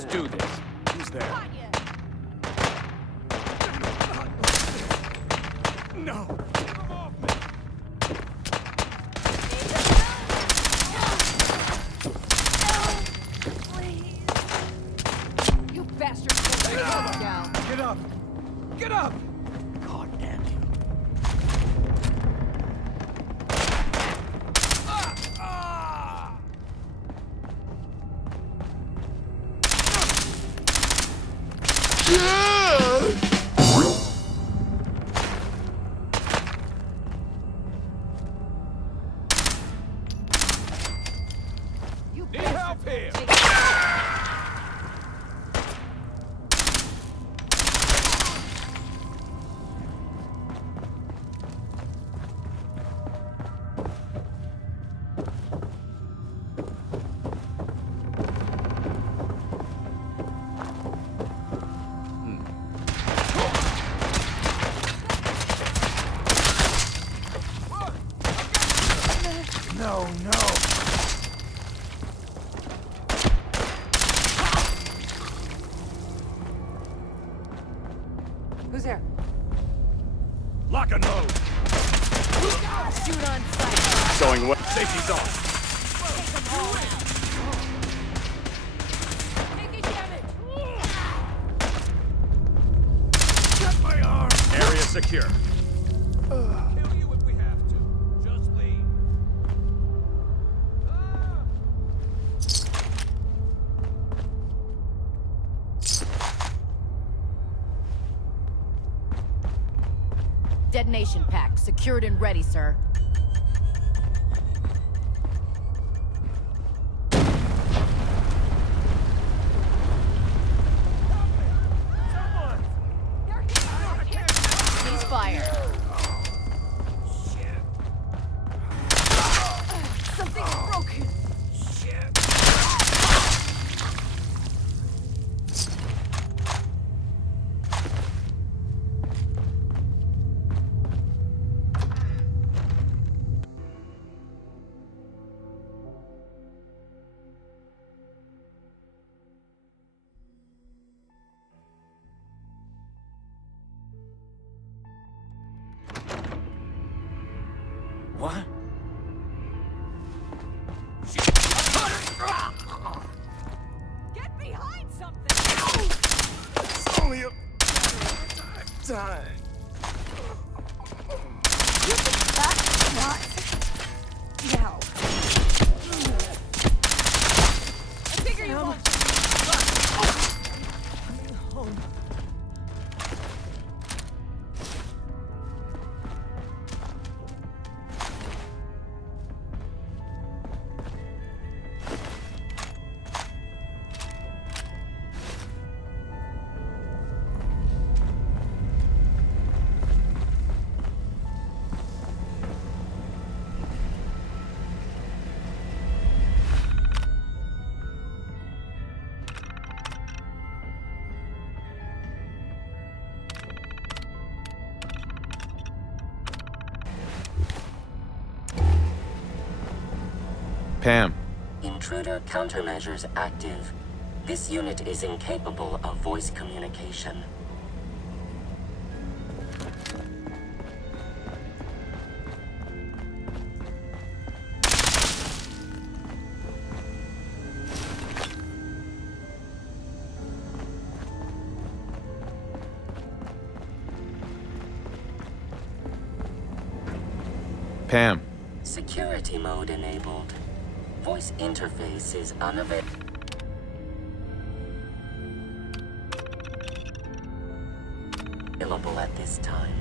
Let's do this. Who's there? No! Keep him off me! Please. You bastard! Down. Get up! Get up! God damn you. You Need help here! No, no. Who's there? Lock and load. Shoot on sight. Going well. Safety's off. Taking damage. Cut my arm. Area secure. Kill you if we have to. Just leave. Detonation pack secured and ready, sir. Someone! Please fire. Shit. Something's broken. Shit. What? Get behind something. It's only a matter of time. That's not. Now. I figure you won't. Pam. Intruder countermeasures active. This unit is incapable of voice communication. Pam. Security mode enabled. Voice interface is unavailable at this time.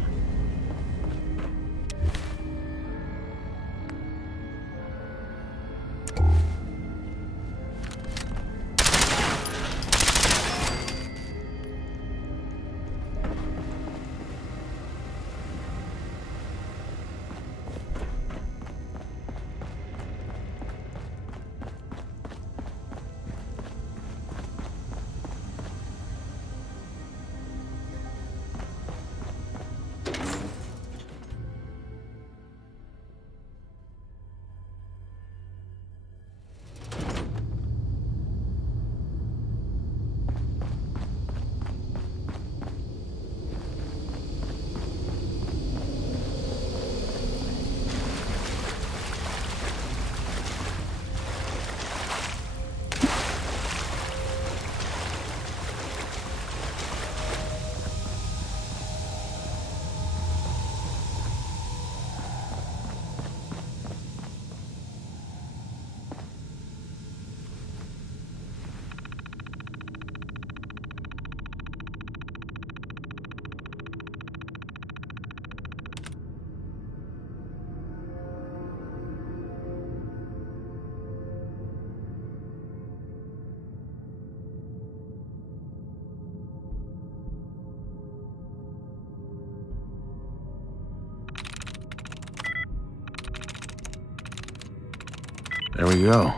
There we go.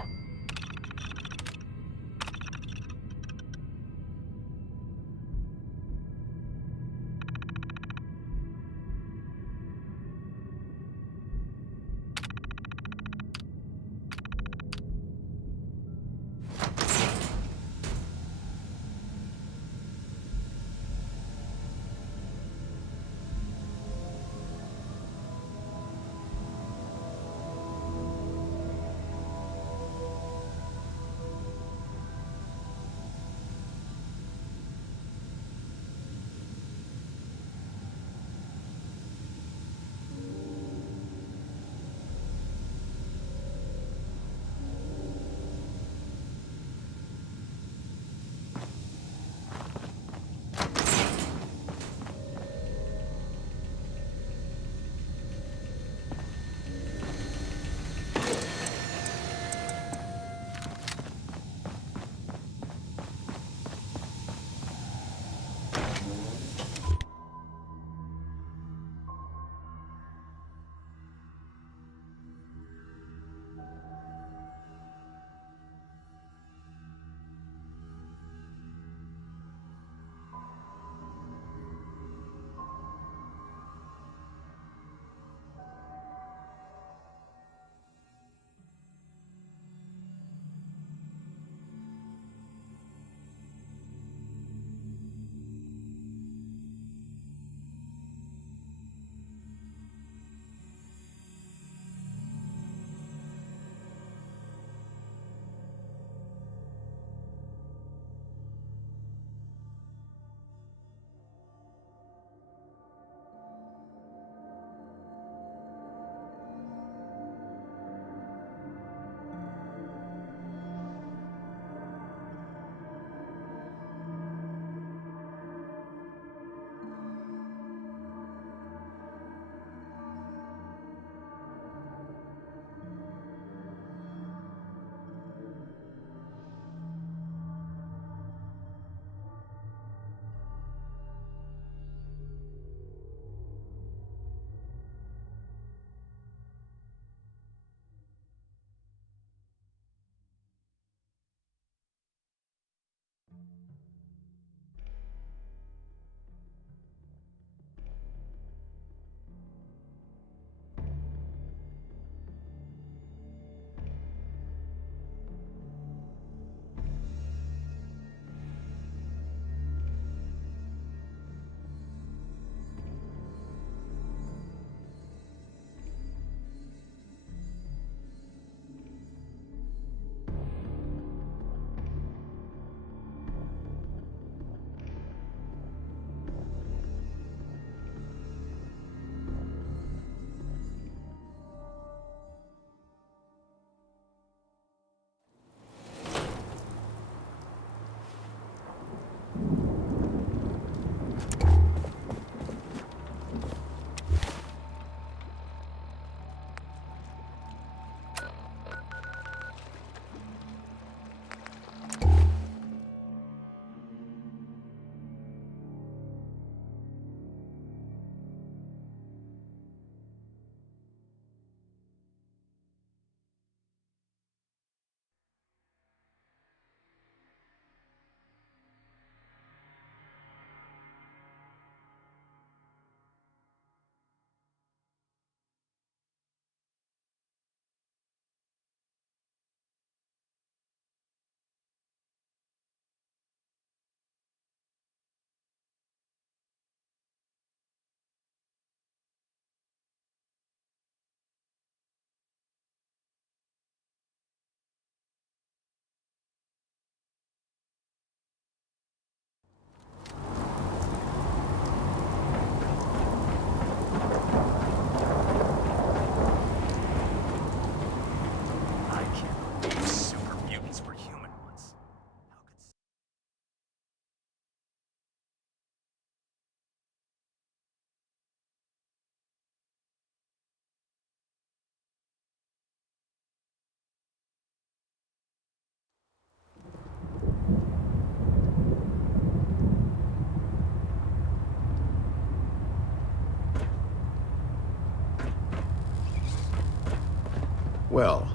Well,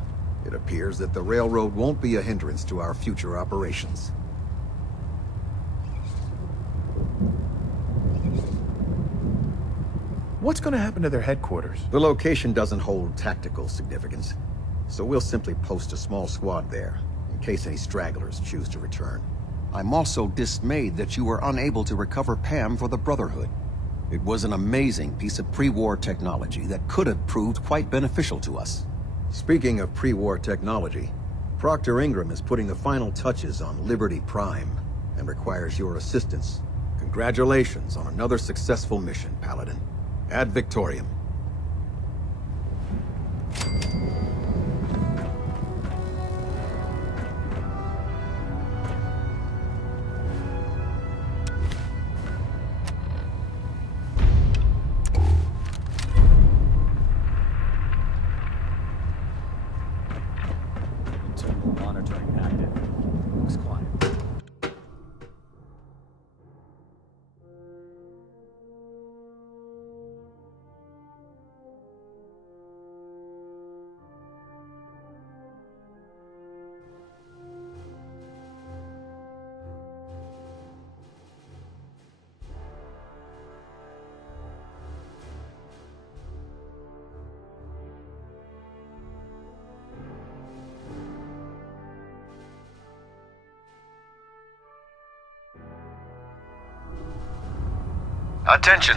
it it appears that the railroad won't be a hindrance to our future operations. What's gonna happen to their headquarters? The location doesn't hold tactical significance, so we'll simply post a small squad there, in case any stragglers choose to return. I'm also dismayed that you were unable to recover Pam for the Brotherhood. It was an amazing piece of pre-war technology that could have proved quite beneficial to us. Speaking of pre-war technology, Proctor Ingram is putting the final touches on Liberty Prime and requires your assistance. Congratulations on another successful mission, Paladin. Ad Victoriam. Internal monitoring active. Looks quiet. Attention.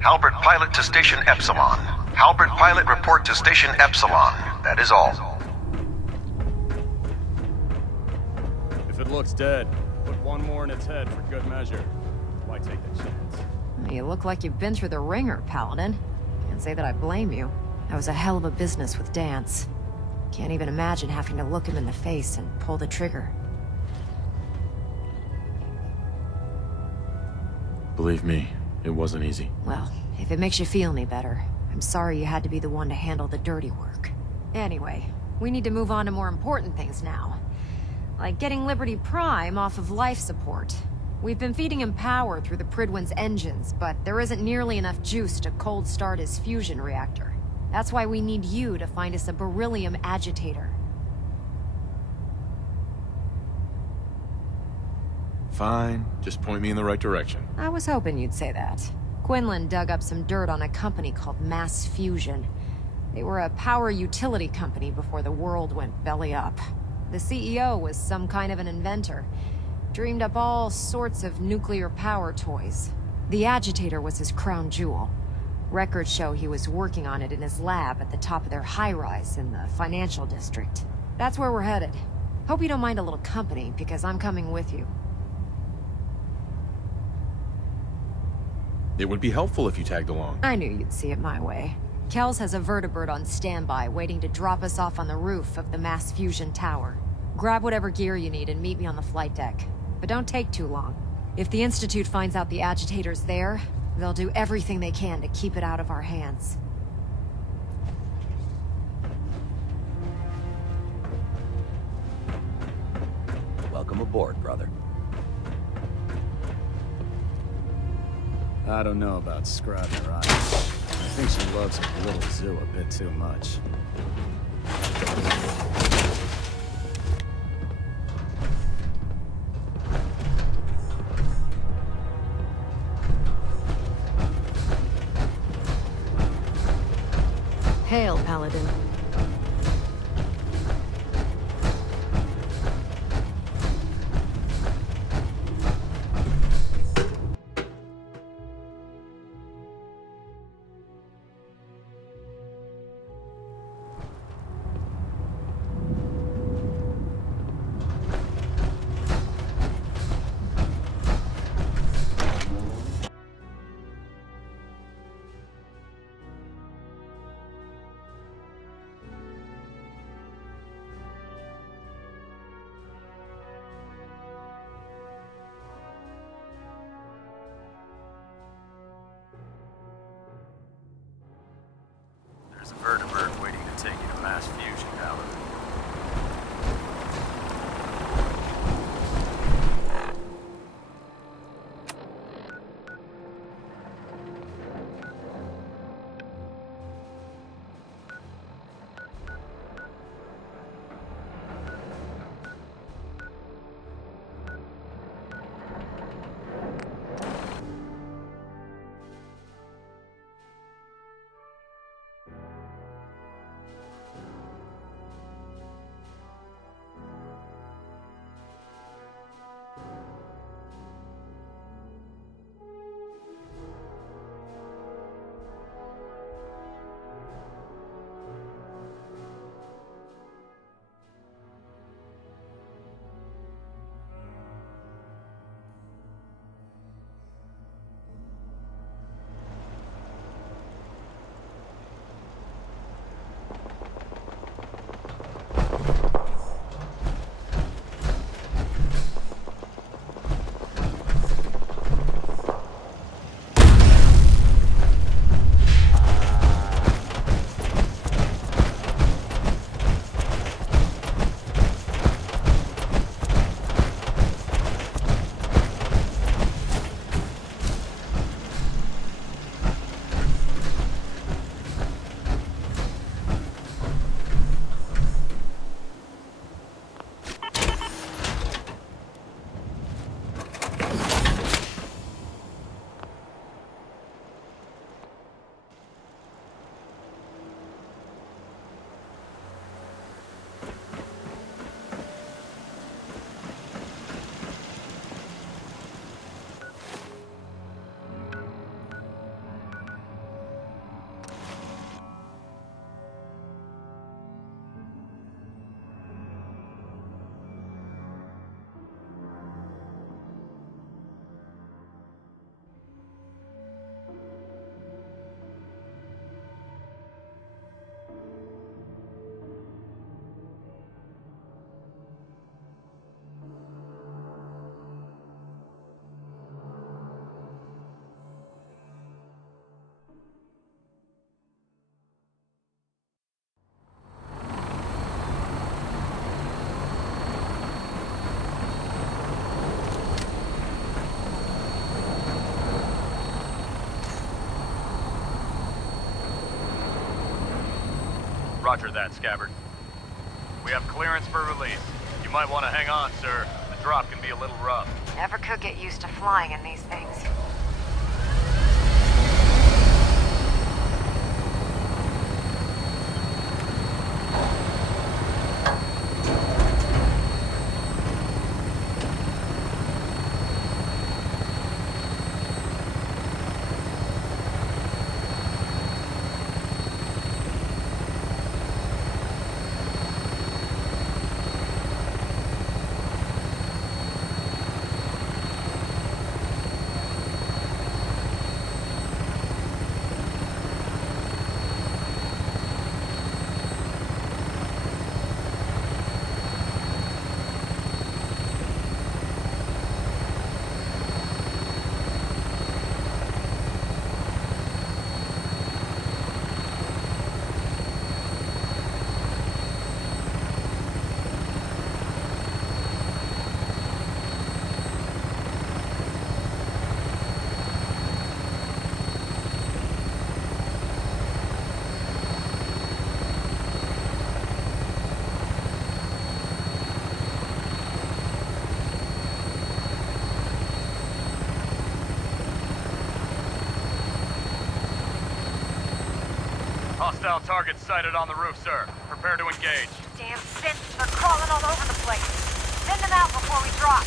Halbert Pilot to Station Epsilon. Halbert Pilot report to Station Epsilon. That is all. If it looks dead, put one more in its head for good measure. Why take that chance? You look like you've been through the ringer, Paladin. Can't say that I blame you. That was a hell of a business with Dance. Can't even imagine having to look him in the face and pull the trigger. Believe me, it wasn't easy. Well, if it makes you feel any better, I'm sorry you had to be the one to handle the dirty work. Anyway, we need to move on to more important things now. Like getting Liberty Prime off of life support. We've been feeding him power through the Pridwin's engines, but there isn't nearly enough juice to cold start his fusion reactor. That's why we need you to find us a beryllium agitator. Fine, just point me in the right direction. I was hoping you'd say that. Quinlan dug up some dirt on a company called Mass Fusion. They were a power utility company before the world went belly up. The CEO was some kind of an inventor. Dreamed up all sorts of nuclear power toys. The agitator was his crown jewel. Records show he was working on it in his lab at the top of their high-rise in the financial district. That's where we're headed. Hope you don't mind a little company, because I'm coming with you. It would be helpful if you tagged along. I knew you'd see it my way. Kells has a vertibird on standby, waiting to drop us off on the roof of the Mass Fusion Tower. Grab whatever gear you need and meet me on the flight deck. But don't take too long. If the Institute finds out the agitator's there, they'll do everything they can to keep it out of our hands. Welcome aboard, brother. I don't know about Scrivener either. I think she loves her little zoo a bit too much. Hail, Paladin. There's a vertibird waiting to take you to Mass Fusion, Paladin. Roger that, Scabbard. We have clearance for release. You might want to hang on, sir. The drop can be a little rough. Never could get used to flying in these things. Hostile targets sighted on the roof, sir. Prepare to engage. Damn synths are crawling all over the place. Send them out before we drop.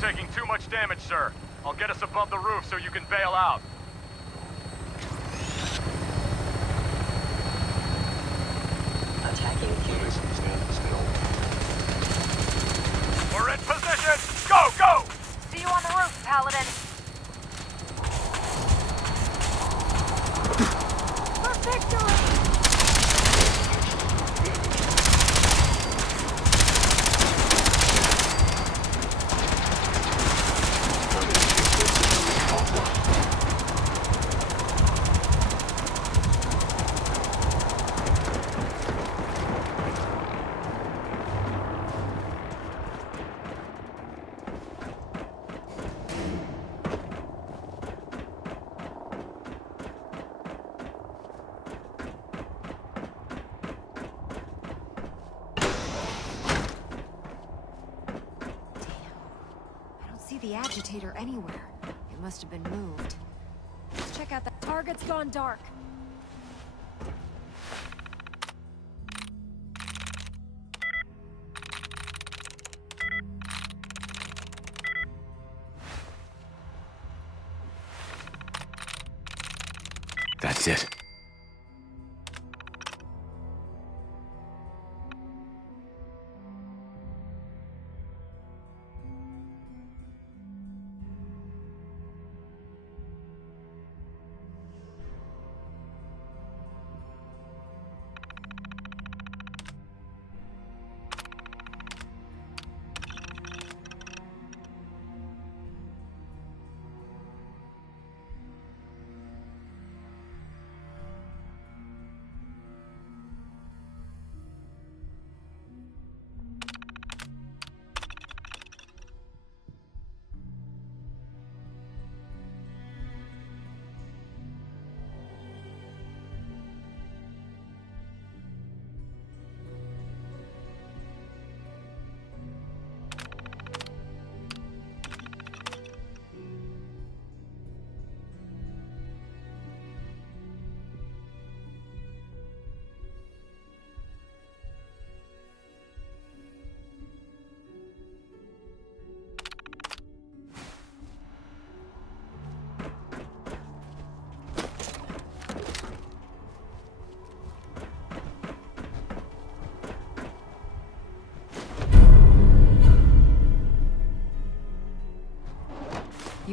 Taking too much damage, sir. I'll get us above the roof so you can bail out. Attacking here. Stand still. We're in position! Go, go! See you on the roof, Paladin. For victory! See the agitator anywhere. It must have been moved. Let's check out the target's gone dark. That's it.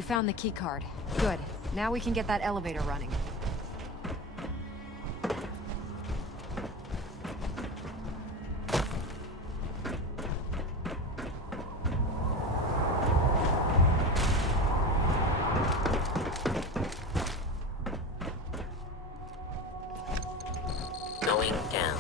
You found the key card. Good. Now we can get that elevator running. Going down.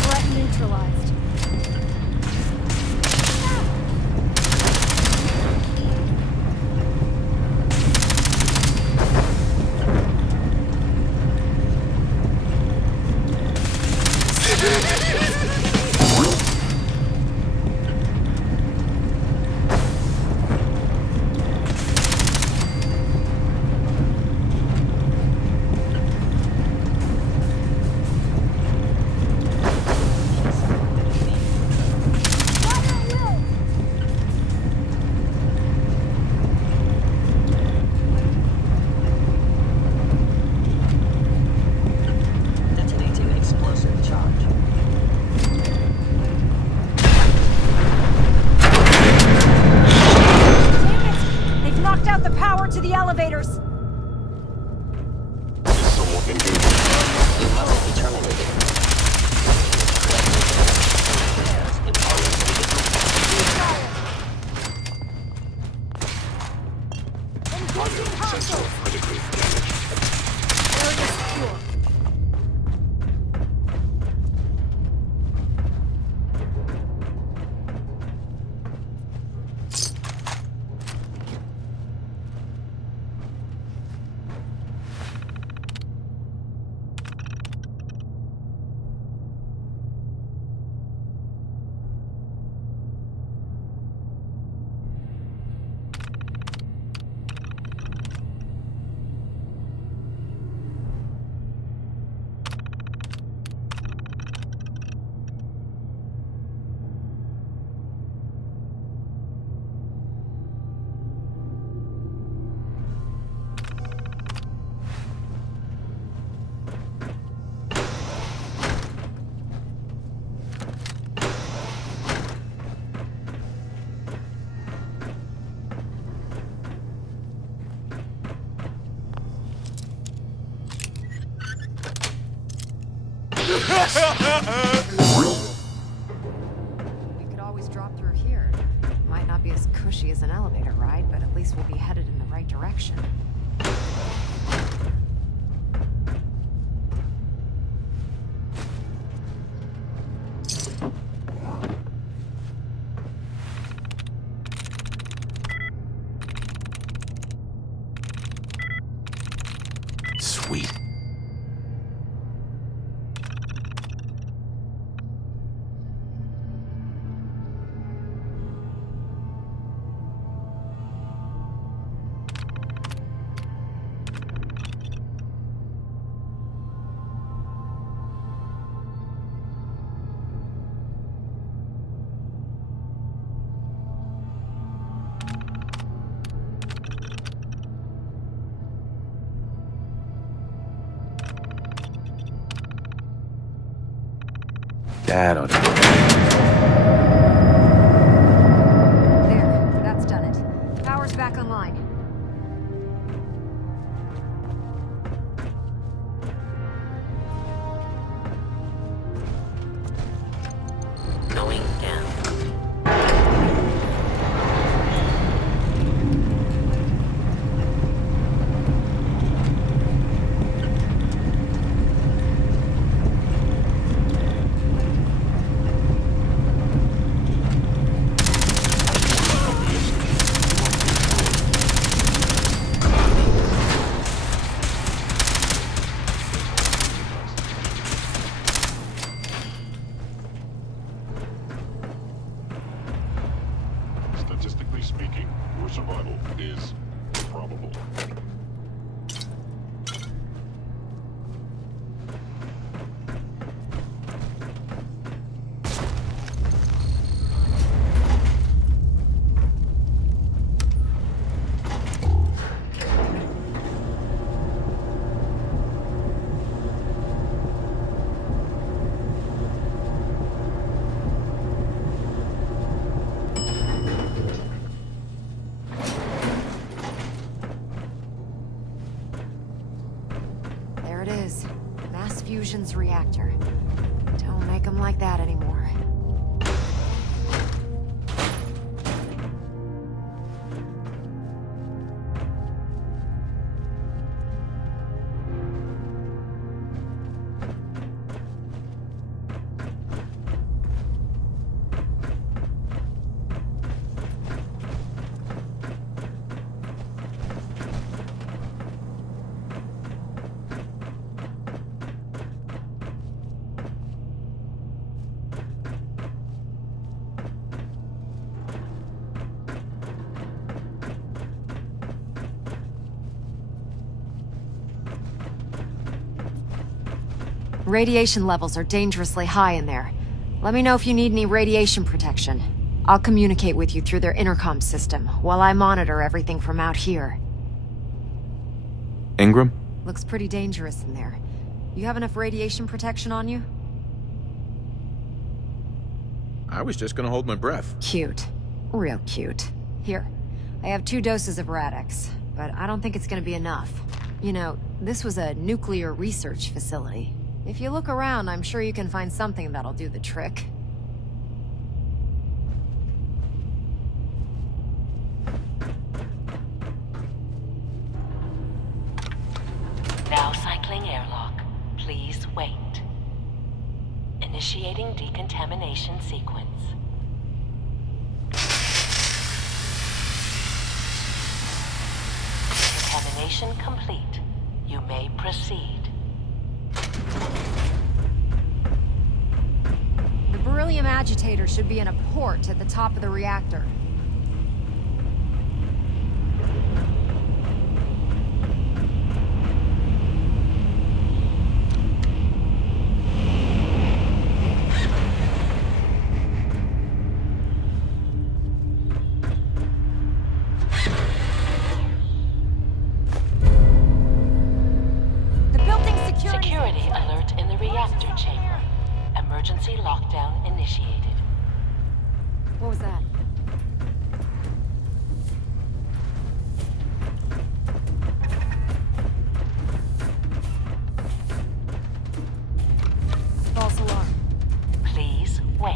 Threat neutralized. Detonating explosive charge. Damn it! They've knocked out the power to the elevators! You must be terminated. Repairs impossible. Engaging hostiles! Area secure. We could always drop through here. Might not be as cushy as an elevator ride, but at least we'll be headed in the right direction. Sweet. That ought to... There, that's done it. Power's back online. Going down. Statistically speaking, your survival is probable. There it is. Mass fusion's reactor. Don't make them like that anymore. Radiation levels are dangerously high in there. Let me know if you need any radiation protection. I'll communicate with you through their intercom system, while I monitor everything from out here. Ingram? Looks pretty dangerous in there. You have enough radiation protection on you? I was just gonna hold my breath. Cute. Real cute. Here, I have 2 doses of Radex, but I don't think it's gonna be enough. You know, this was a nuclear research facility. If you look around, I'm sure you can find something that'll do the trick. Now cycling airlock. Please wait. Initiating decontamination sequence. Contamination complete. You may proceed. The beryllium agitator should be in a port at the top of the reactor. Security alert in the reactor chamber. Emergency lockdown initiated. What was that? False alarm. Please wait.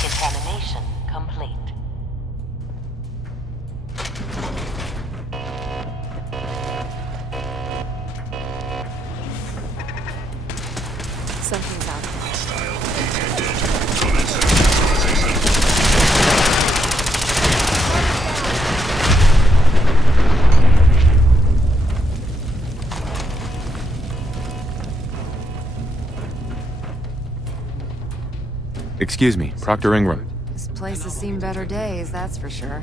Contamination complete. Something's out there. Excuse me, Proctor Ingram. This place has seen better days, that's for sure.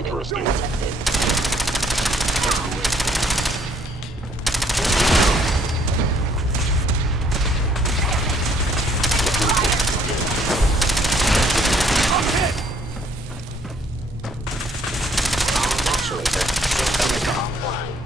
Interesting. Actuator systems offline.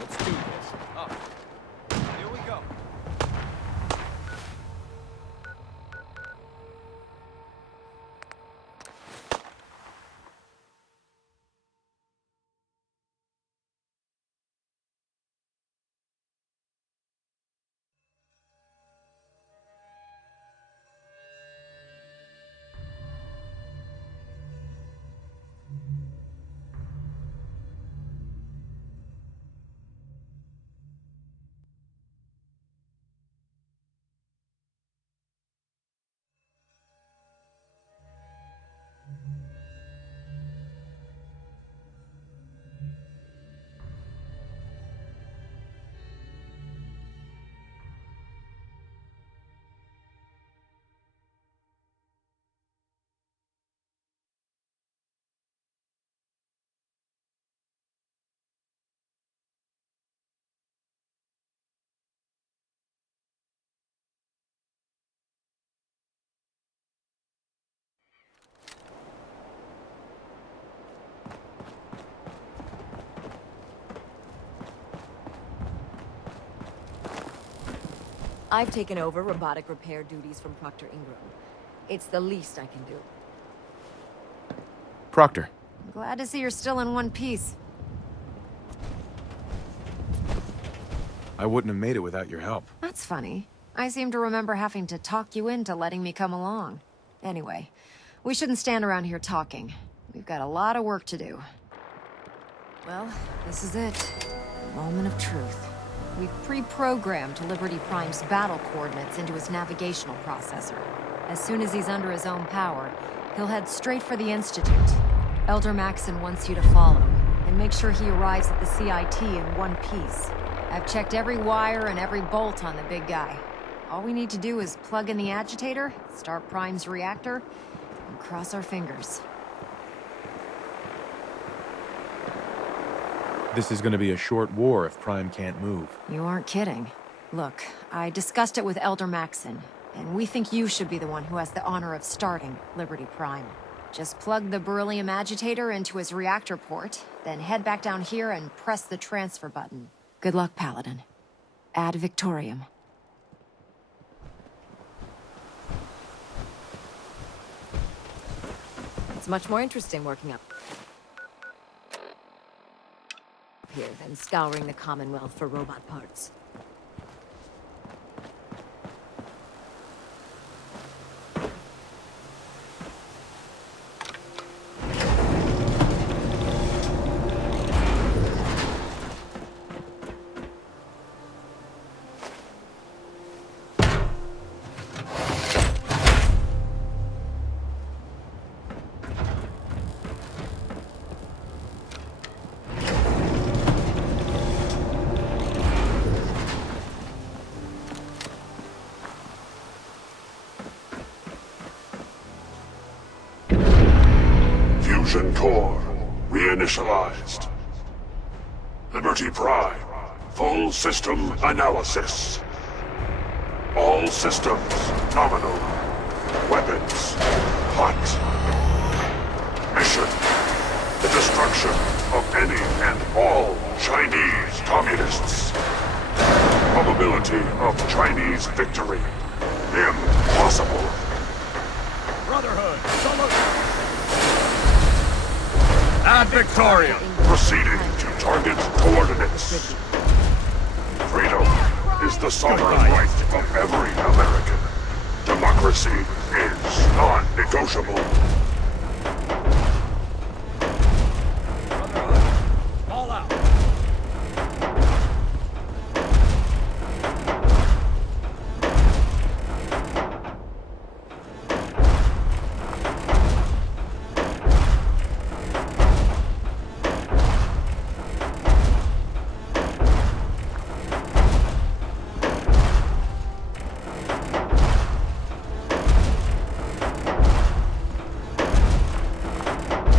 Let's do this. Up. Here we go. I've taken over robotic repair duties from Proctor Ingram. It's the least I can do. Proctor. Glad to see you're still in one piece. I wouldn't have made it without your help. That's funny. I seem to remember having to talk you into letting me come along. Anyway, we shouldn't stand around here talking. We've got a lot of work to do. Well, this is it. The moment of truth. We've pre-programmed Liberty Prime's battle coordinates into his navigational processor. As soon as he's under his own power, he'll head straight for the Institute. Elder Maxon wants you to follow, and make sure he arrives at the CIT in one piece. I've checked every wire and every bolt on the big guy. All we need to do is plug in the agitator, start Prime's reactor, and cross our fingers. This is gonna be a short war if Prime can't move. You aren't kidding. Look, I discussed it with Elder Maxon, and we think you should be the one who has the honor of starting Liberty Prime. Just plug the beryllium agitator into his reactor port, then head back down here and press the transfer button. Good luck, Paladin. Ad Victoriam. It's much more interesting working up here than scouring the Commonwealth for robot parts. Fusion core reinitialized. Liberty Prime, full system analysis. All systems nominal. Weapons hot. Mission: the destruction of any and all Chinese communists. Probability of Chinese victory: impossible. Brotherhood, salute! Ad Victoriam! Proceeding to target coordinates. Freedom is the sovereign right of every American. Democracy is non-negotiable. Brotherhood, all out!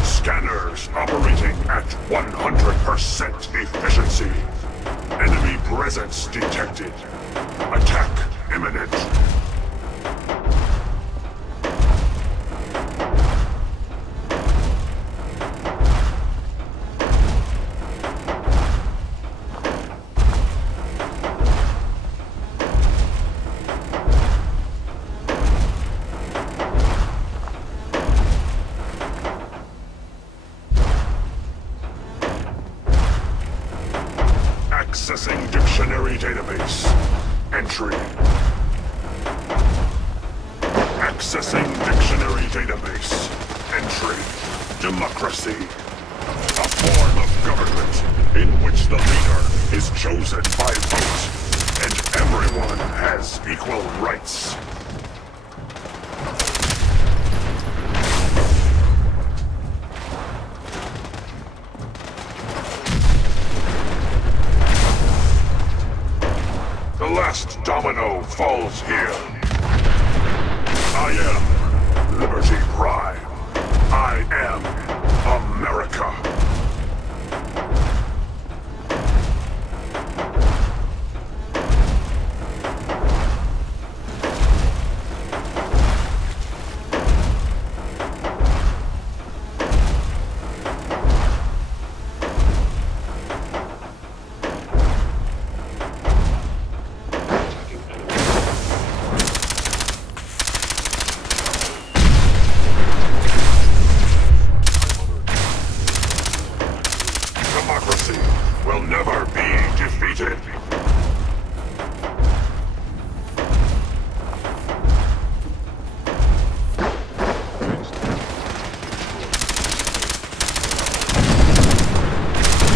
Scanners operating at 100% efficiency. Enemy presence detected. Attack imminent. Accessing dictionary database. Entry. Accessing dictionary database. Entry. Democracy. A form of government in which the leader is chosen by vote, and everyone has equal rights. The last domino falls here. I am Liberty Prime. I am America. Democracy will never be defeated.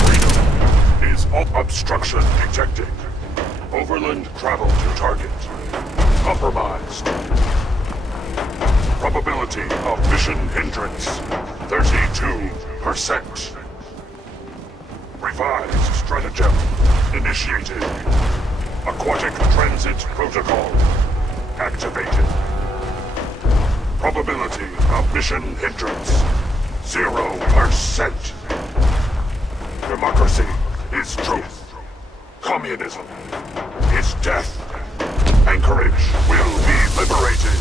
Freedom is obstruction detected. Overland travel to target. Compromised. Probability of mission hindrance: 32%. Revised stratagem initiated. Aquatic transit protocol activated. Probability of mission hindrance: 0%. Democracy is truth. Communism is death. Anchorage will be liberated.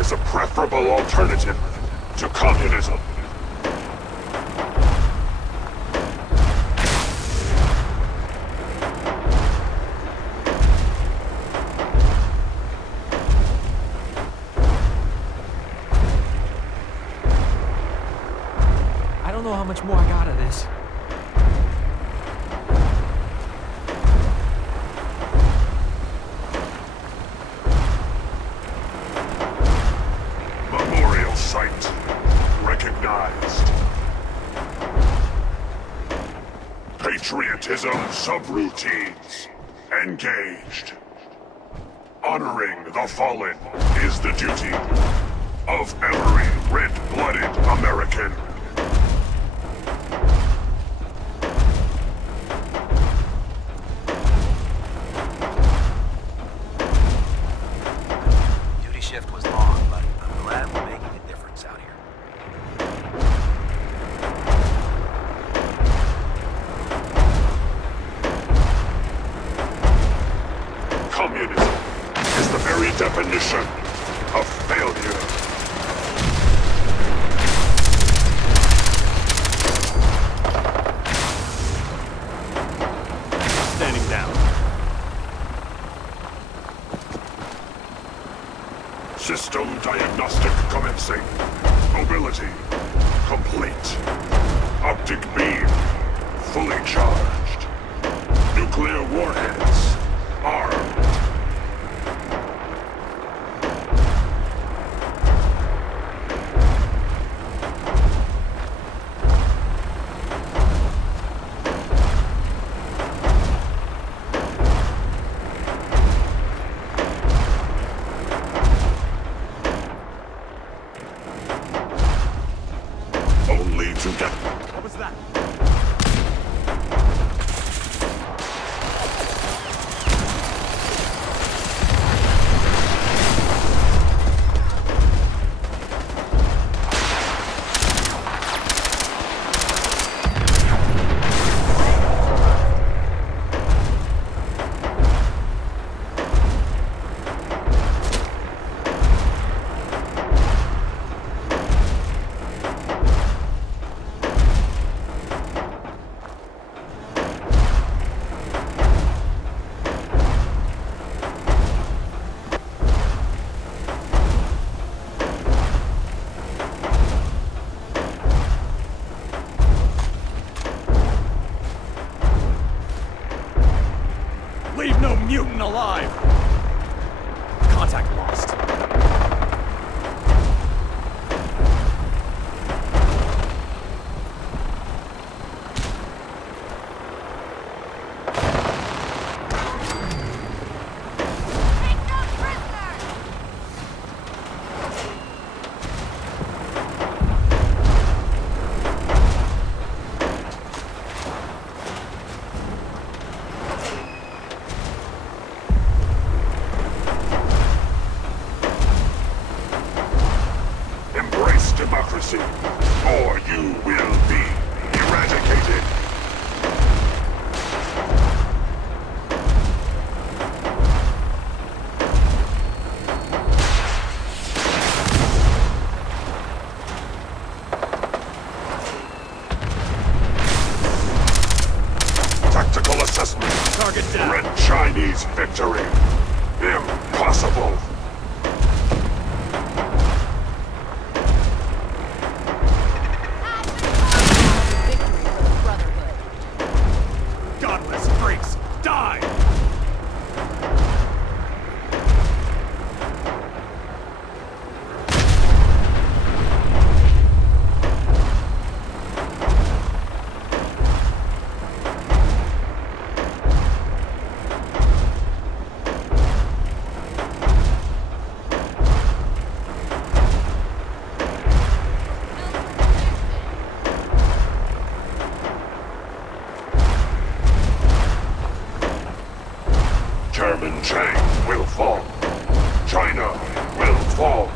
Is a preferable alternative to communism. I don't know how much more I got of this. Memorial site recognized. Patriotism subroutines engaged. Honoring the fallen is the duty of every red-blooded American. Duty shift was long, but I'm glad we're making a difference out here. Communism is the very definition of failure. Standing down. System diagnostic commencing. Mobility complete. Optic beam fully charged. Nuclear warheads armed. Only to get... What was that? Leave no mutant alive! Contact lost. democracy, or you will be eradicated. Tactical assessment. Target down. Red Chinese victory. Impossible. Victory for the Brotherhood. Godless freaks, die! Chairman Chang will fall. China will fall.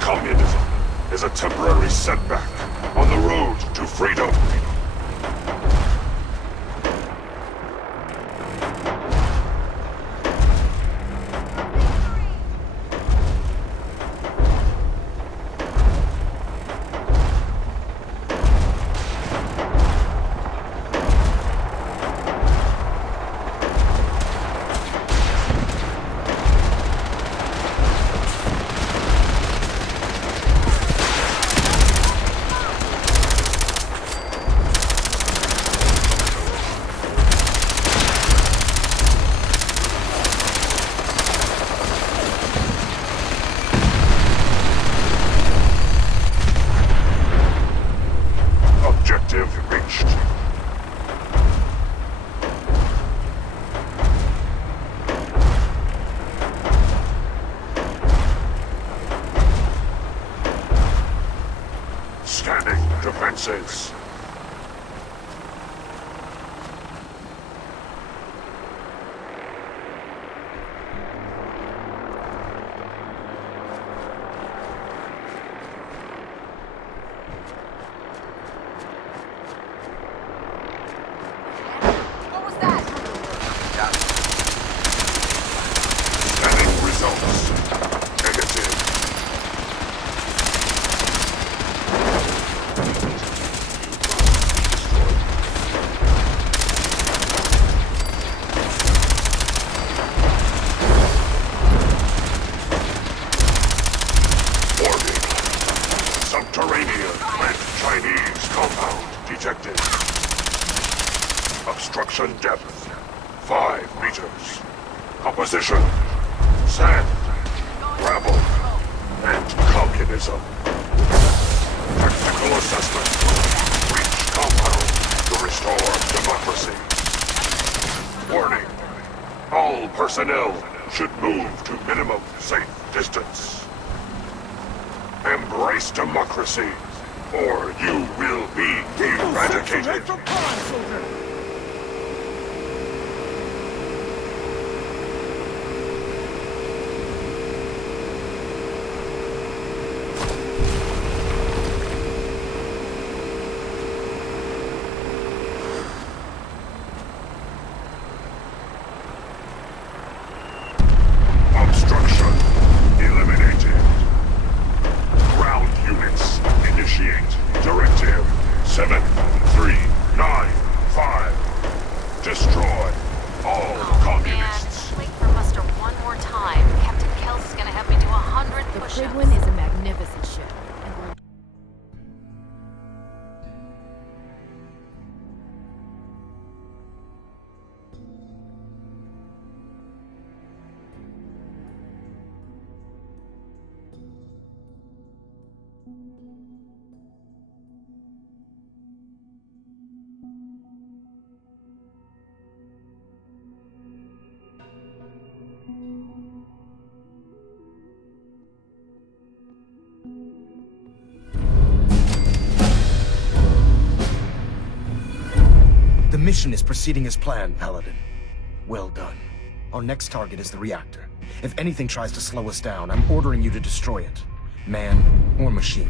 Communism is a temporary setback on the road to freedom. Objective reached. Scanning defenses. What was that? Scanning results. Negative. Warning. Subterranean Red Chinese compound detected. Obstruction depth 5 meters. Composition sand, gravel, and communism. Tactical assessment. Reach compound to restore democracy. Warning. All personnel should move to minimum safe distance. Embrace democracy, or you will be eradicated. Obstruction eliminated. Ground units initiate Directive 7395. Destroy all communists. Wait for muster one more time. Captain Kells is gonna have me do 100 The push-ups. Prigwin is a magnificent ship, and we're mission is proceeding as planned, Paladin. Well done. Our next target is the reactor. If anything tries to slow us down, I'm ordering you to destroy it. Man or machine.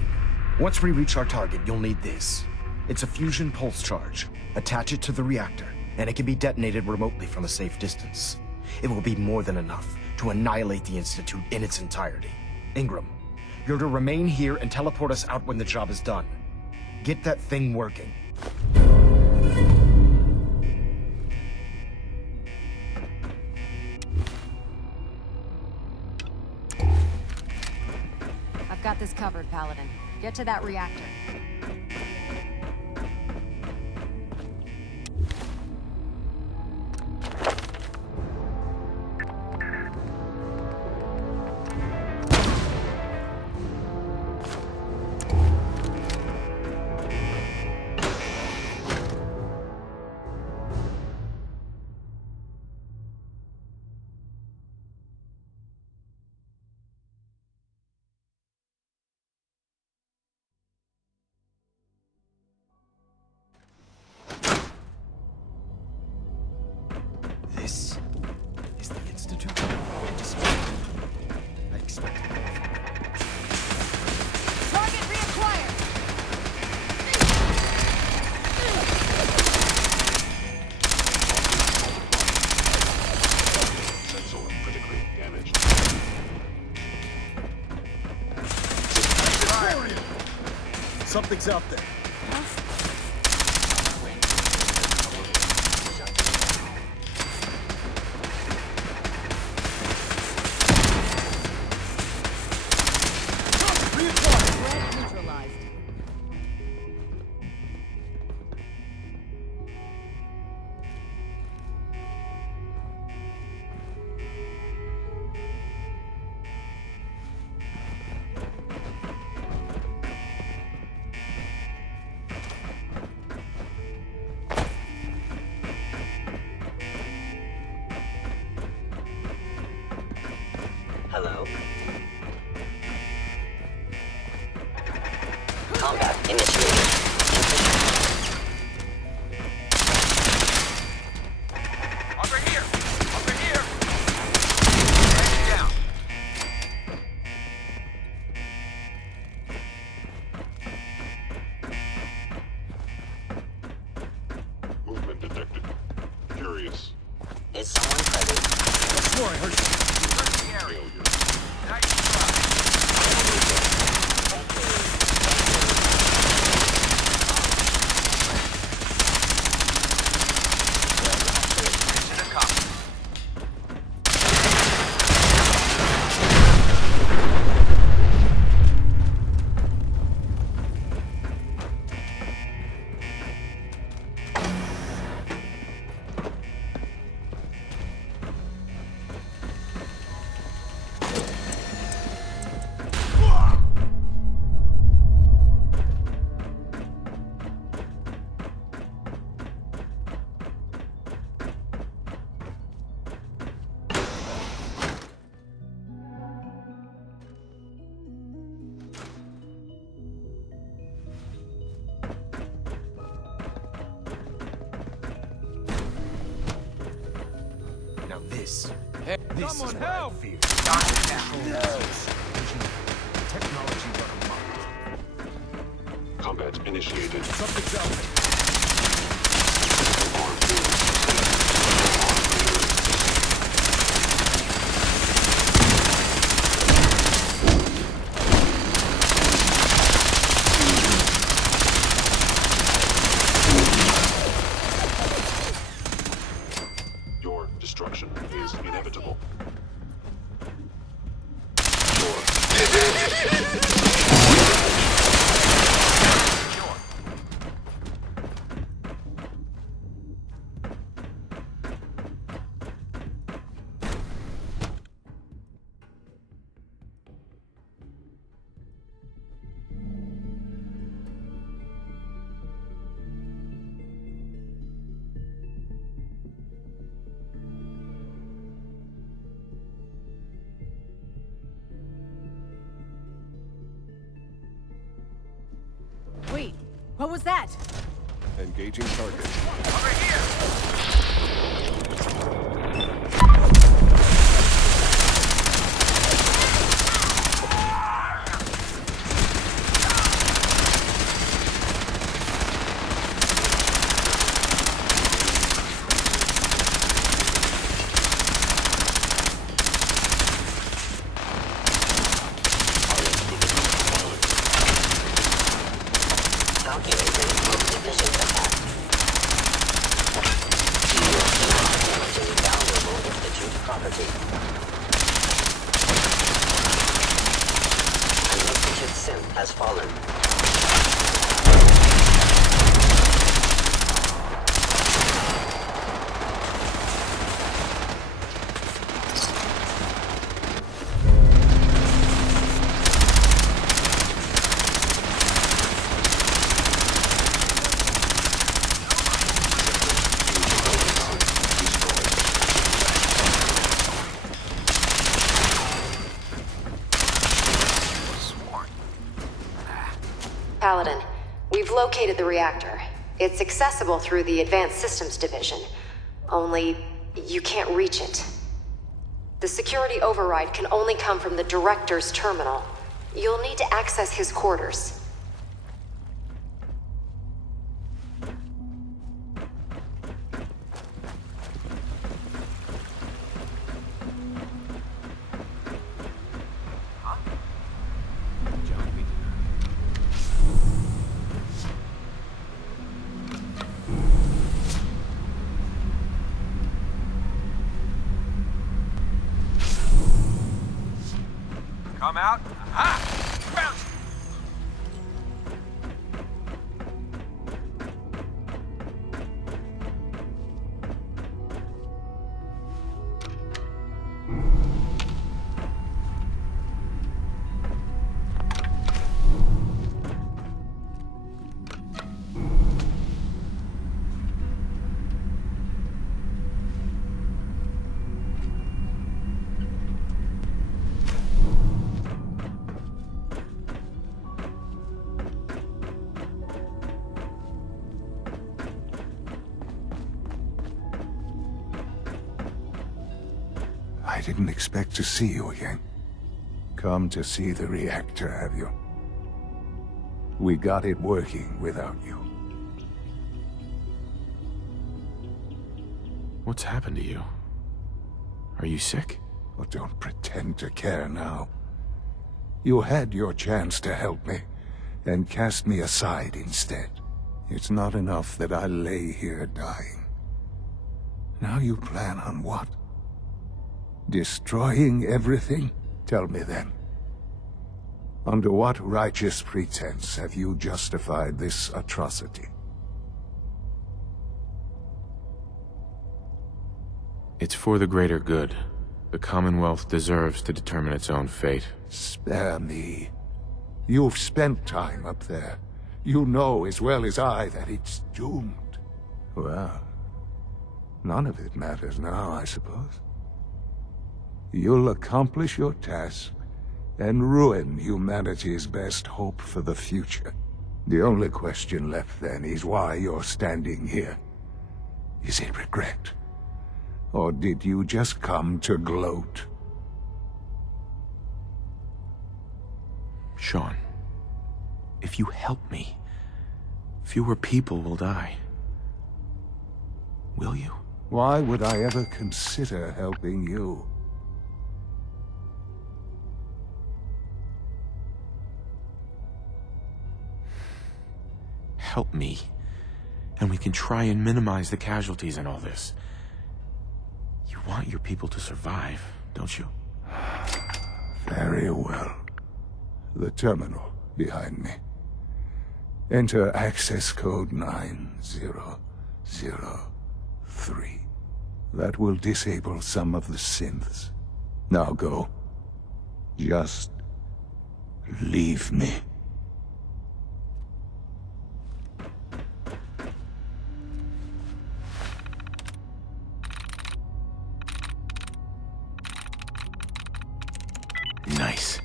Once we reach our target, you'll need this. It's a fusion pulse charge. Attach it to the reactor, and it can be detonated remotely from a safe distance. It will be more than enough to annihilate the Institute in its entirety. Ingram, you're to remain here and teleport us out when the job is done. Get that thing working. I've got this covered, Paladin. Get to that reactor. This is the Institute. I expect more. Target reacquired! Sensor critically damaged. Something's out there. Hello? Combat initiated. Over here! Over here! Heading down. Movement detected. Curious. Is someone present? I swore I heard you. Search the area. Failure. Nice try. Mission accomplished. Now this. This Someone is what help! I fear. Technology run amok. Combat initiated. Something's out there. Your destruction is inevitable. Wait, what was that? Engaging target. Over here! Has fallen. Paladin, we've located the reactor. It's accessible through the Advanced Systems Division. Only, you can't reach it. The security override can only come from the Director's terminal. You'll need to access his quarters. Come out. Aha! Found you. I didn't expect to see you again. Come to see the reactor, have you? We got it working without you. What's happened to you? Are you sick? Oh, don't pretend to care now. You had your chance to help me, and cast me aside instead. It's not enough that I lay here dying. Now you plan on what? Destroying everything? Tell me then. Under what righteous pretense have you justified this atrocity? It's for the greater good. The Commonwealth deserves to determine its own fate. Spare me. You've spent time up there. You know as well as I that it's doomed. Well, none of it matters now, I suppose. You'll accomplish your task and ruin humanity's best hope for the future. The only question left then is why you're standing here. Is it regret? Or did you just come to gloat? Sean, if you help me, fewer people will die. Will you? Why would I ever consider helping you? Help me, and we can try and minimize the casualties in all this. You want your people to survive, don't you? Very well. The terminal behind me. Enter access code 9003. That will disable some of the synths. Now go. Just leave me. Nice.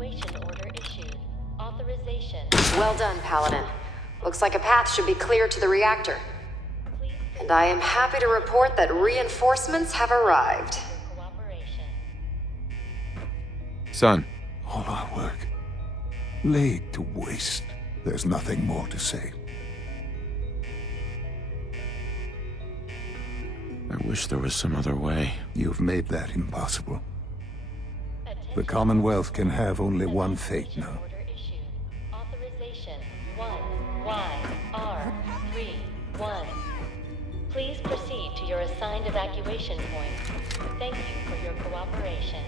Evacuation order issued. Authorization. Well done, Paladin. Looks like a path should be clear to the reactor. And I am happy to report that reinforcements have arrived. Cooperation. Son. All our work laid to waste. There's nothing more to say. I wish there was some other way. You've made that impossible. The Commonwealth can have only one fate now. Order issued. Authorization 1YR31. Please proceed to your assigned evacuation point. Thank you for your cooperation.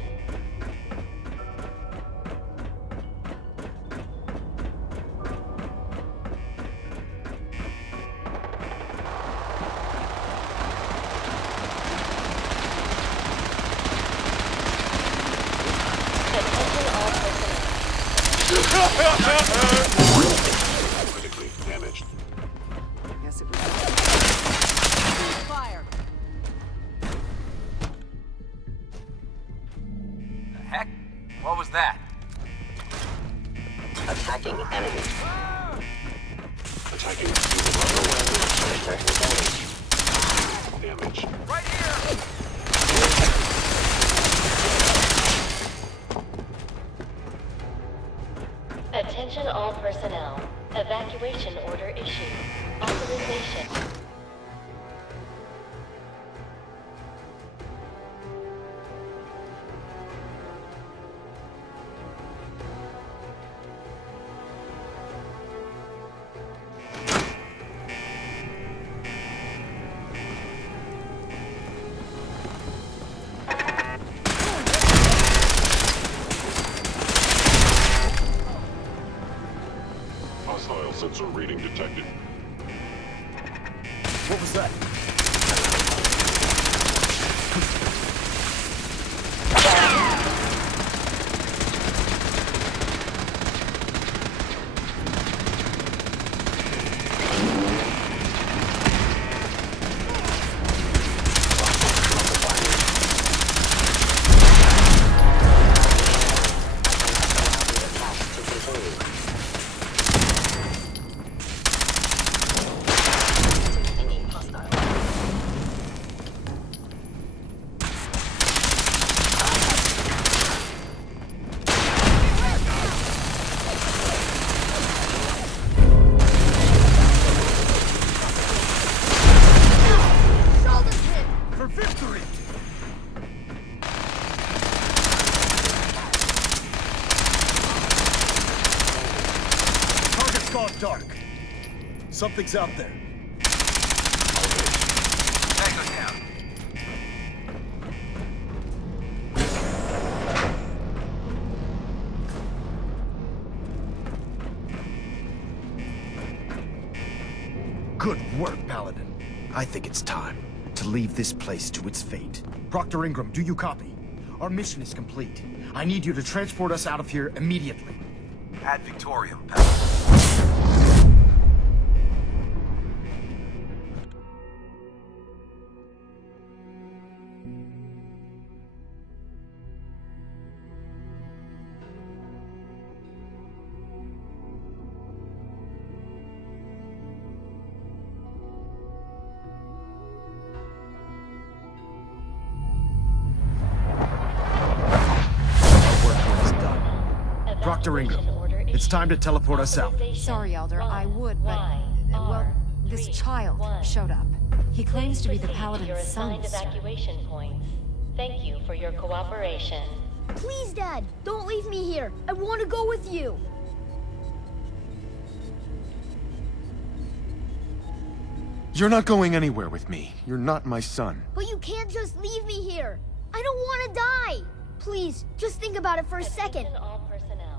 Attention all personnel. Critically damaged. Guess it was. Fire. The heck? What was that? Attacking enemy. Attacking. Damage. Right here! Attention all personnel. Evacuation order issued. Authorization. Hostile sensor reading detected. What was that? For victory! Target's gone dark. Something's out there. Tango's down. Good work, Paladin. I think it's time to leave this place to its fate. Proctor Ingram, do you copy? Our mission is complete. I need you to transport us out of here immediately. Ad Victoriam, Paladin. Proctor Ingram, it's time to teleport us out. Sorry, Elder, I would, but... well, this child showed up. He claims to be the Paladin's son, sir. Evacuation points. Thank you for your cooperation. Please, Dad, don't leave me here. I want to go with you. You're not going anywhere with me. You're not my son. But you can't just leave me here. I don't want to die. Please, just think about it for a second. Attention all personnel.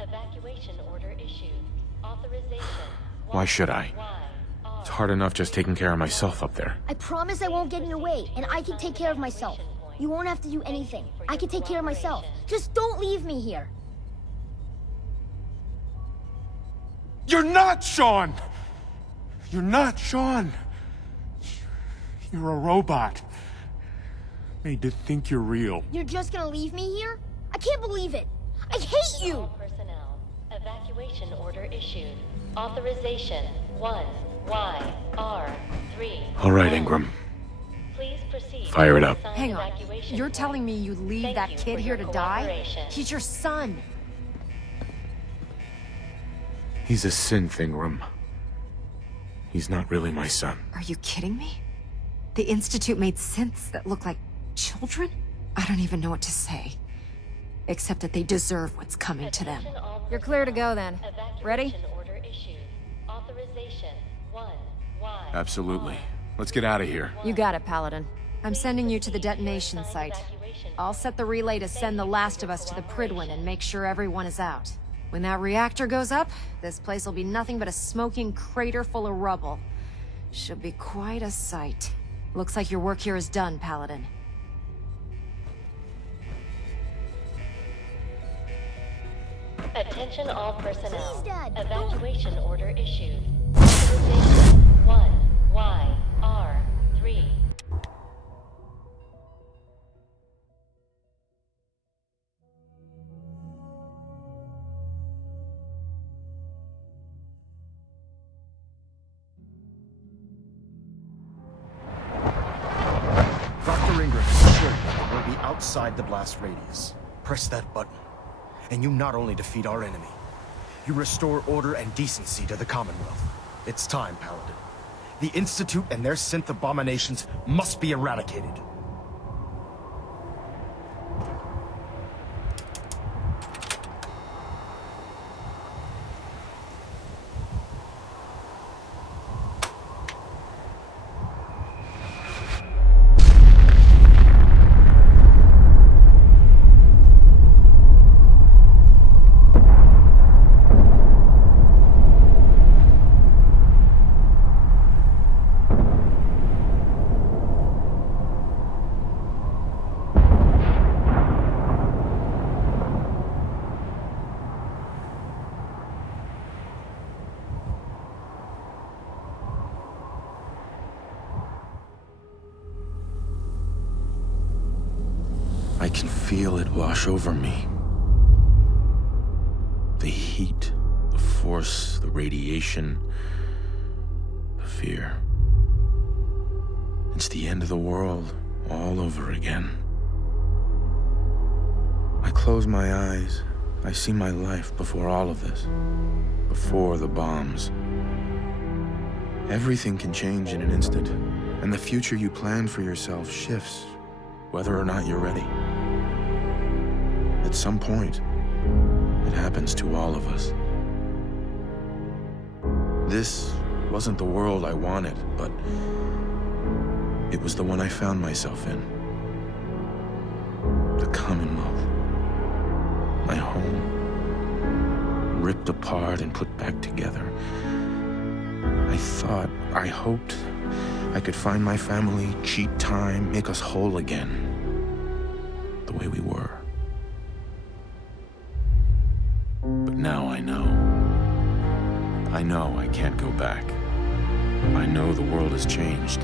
Evacuation order issued. Authorization. Why should I? It's hard enough just taking care of myself up there. I promise I won't get in your way, and I can take care of myself. You won't have to do anything. I can take care of myself. Just don't leave me here. You're not Sean! You're not Sean! You're a robot. Made to think you're real. You're just gonna leave me here? I can't believe it. I hate you! All personnel. Evacuation order issued. Authorization 1YR3. All right, Ingram. Please proceed. Fire it up. Hang on. You're telling me you leave that kid here to die? He's your son. He's a synth, Ingram. He's not really my son. Are you kidding me? The Institute made synths that look like children? I don't even know what to say. Except that they deserve what's coming to them. You're clear to go then. Ready? Order issued. Authorization 1Y. Absolutely. Let's get out of here. You got it, Paladin. I'm sending you to the detonation site. I'll set the relay to send the last of us to the Pridwin and make sure everyone is out. When that reactor goes up, this place will be nothing but a smoking crater full of rubble. Should be quite a sight. Looks like your work here is done, Paladin. Attention all personnel. Please, Dad. Evacuation order issued. Authorization 1YR3. Dr. Ingram is sure that we'll be outside the blast radius. Press that button, and you not only defeat our enemy, you restore order and decency to the Commonwealth. It's time, Paladin. The Institute and their synth abominations must be eradicated. I can feel it wash over me. The heat, the force, the radiation, the fear. It's the end of the world all over again. I close my eyes. I see my life before all of this. Before the bombs. Everything can change in an instant, and the future you plan for yourself shifts, whether or not you're ready. At some point, it happens to all of us. This wasn't the world I wanted, but it was the one I found myself in. The Commonwealth. My home. Ripped apart and put back together. I hoped I could find my family, cheat time, make us whole again. The way we were. But now I know. I know I can't go back. I know the world has changed.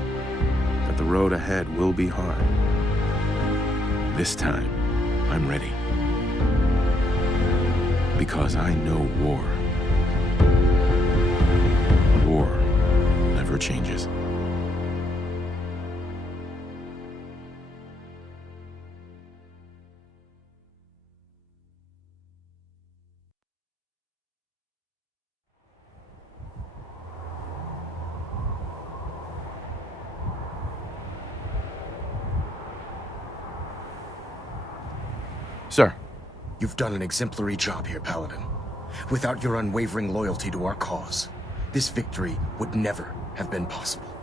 That the road ahead will be hard. This time, I'm ready. Because I know war. War never changes. Sir. You've done an exemplary job here, Paladin. Without your unwavering loyalty to our cause, this victory would never have been possible.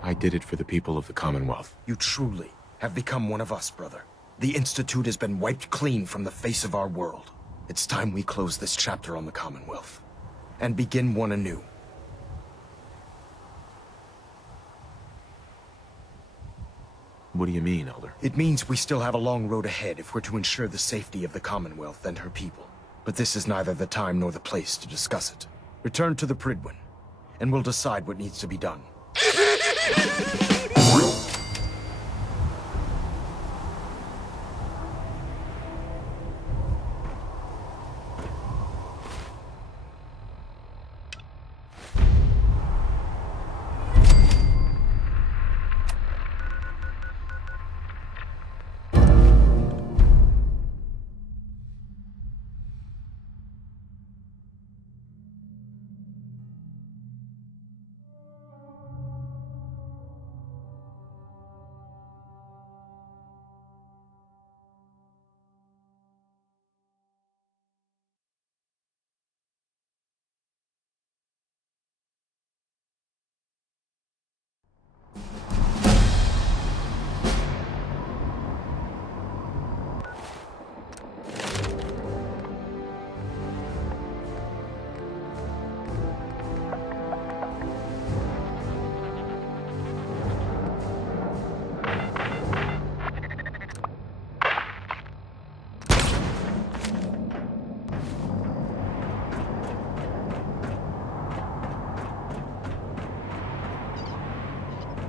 I did it for the people of the Commonwealth. You truly have become one of us, brother. The Institute has been wiped clean from the face of our world. It's time we close this chapter on the Commonwealth and begin one anew. What do you mean, Elder? It means we still have a long road ahead if we're to ensure the safety of the Commonwealth and her people. But this is neither the time nor the place to discuss it. Return to the Pridwin, and we'll decide what needs to be done.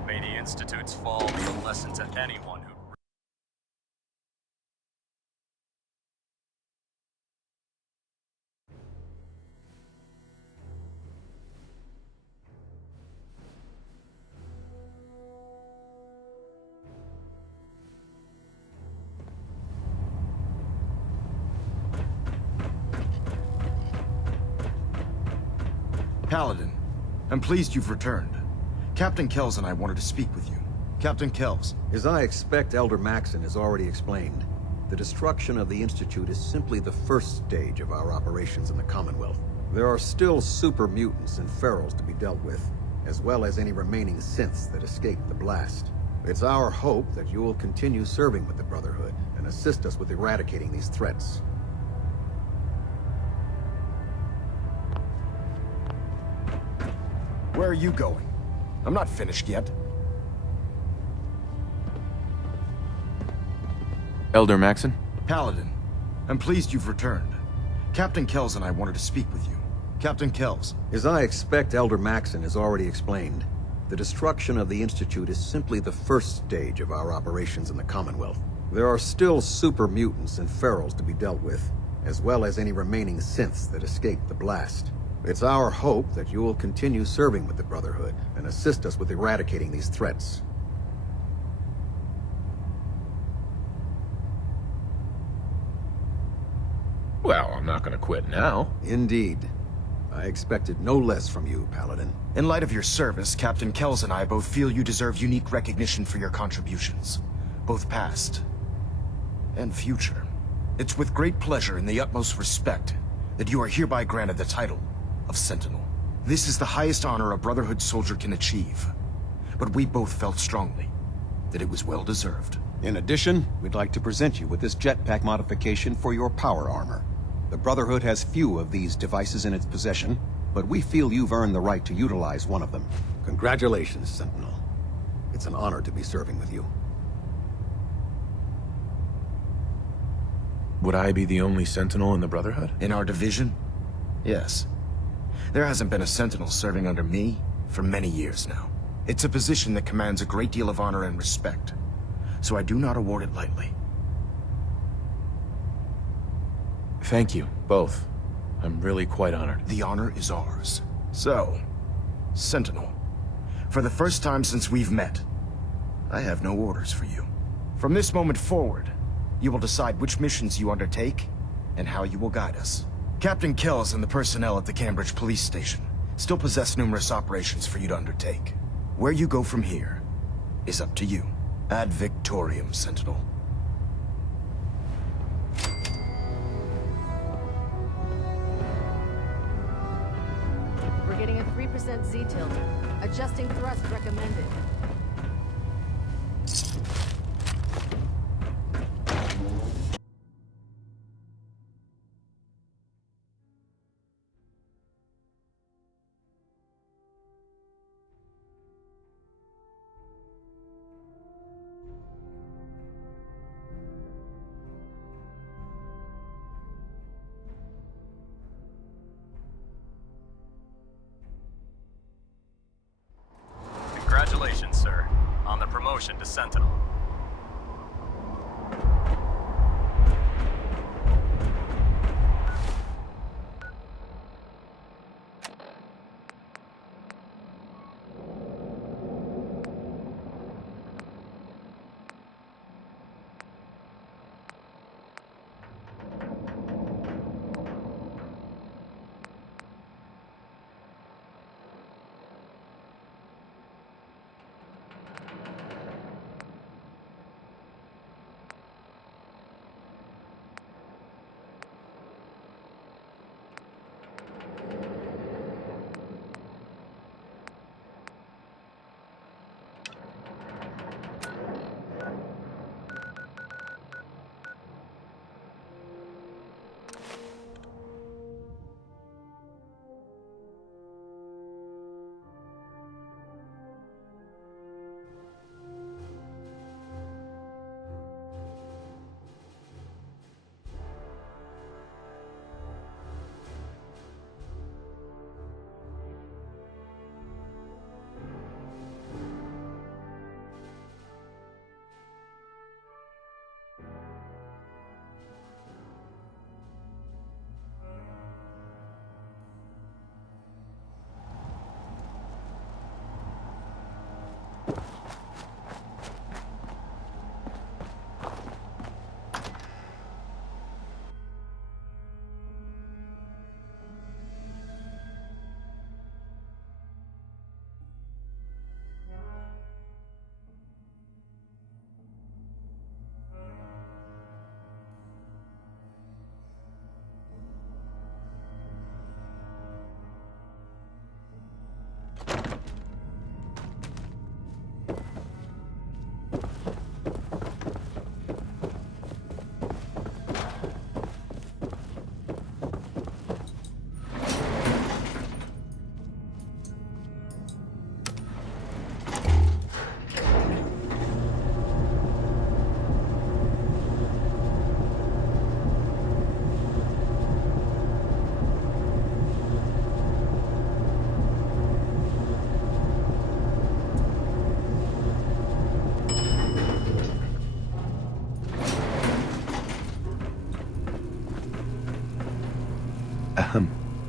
May the Institute's fall be a lesson to anyone who... Paladin, I'm pleased you've returned. Captain Kells and I wanted to speak with you. Captain Kells. As I expect Elder Maxon has already explained, the destruction of the Institute is simply the first stage of our operations in the Commonwealth. There are still super mutants and ferals to be dealt with, as well as any remaining synths that escaped the blast. It's our hope that you will continue serving with the Brotherhood and assist us with eradicating these threats. Where are you going? I'm not finished yet. Elder Maxon? Paladin, I'm pleased you've returned. Captain Kells and I wanted to speak with you. Captain Kells. As I expect Elder Maxon has already explained, the destruction of the Institute is simply the first stage of our operations in the Commonwealth. There are still super mutants and ferals to be dealt with, as well as any remaining synths that escaped the blast. It's our hope that you will continue serving with the Brotherhood and assist us with eradicating these threats. Well, I'm not gonna quit now. Indeed. I expected no less from you, Paladin. In light of your service, Captain Kells and I both feel you deserve unique recognition for your contributions, both past and future. It's with great pleasure and the utmost respect that you are hereby granted the title of Sentinel. This is the highest honor a Brotherhood soldier can achieve, but we both felt strongly that it was well deserved. In addition, we'd like to present you with this jetpack modification for your power armor. The Brotherhood has few of these devices in its possession, but we feel you've earned the right to utilize one of them. Congratulations, Sentinel. It's an honor to be serving with you. Would I be the only Sentinel in the Brotherhood? In our division? Yes. There hasn't been a Sentinel serving under me for many years now. It's a position that commands a great deal of honor and respect, so I do not award it lightly. Thank you, both. I'm really quite honored. The honor is ours. So, Sentinel, for the first time since we've met, I have no orders for you. From this moment forward, you will decide which missions you undertake and how you will guide us. Captain Kells and the personnel at the Cambridge Police Station still possess numerous operations for you to undertake. Where you go from here is up to you. Ad Victorium, Sentinel. We're getting a 3% Z-tilt. Adjusting thrust recommended. Congratulations, sir, on the promotion to Sentinel.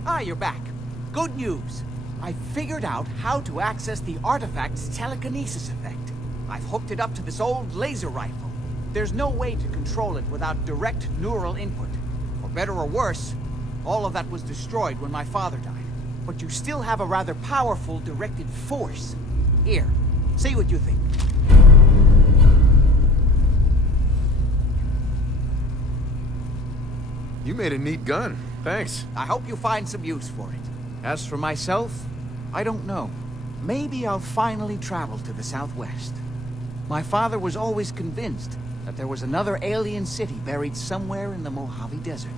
Ah, you're back. Good news. I figured out how to access the artifact's telekinesis effect. I've hooked it up to this old laser rifle. There's no way to control it without direct neural input. For better or worse, all of that was destroyed when my father died. But you still have a rather powerful directed force. Here, see what you think. You made a neat gun. Thanks. I hope you find some use for it. As for myself, I don't know. Maybe I'll finally travel to the Southwest. My father was always convinced that there was another alien city buried somewhere in the Mojave Desert.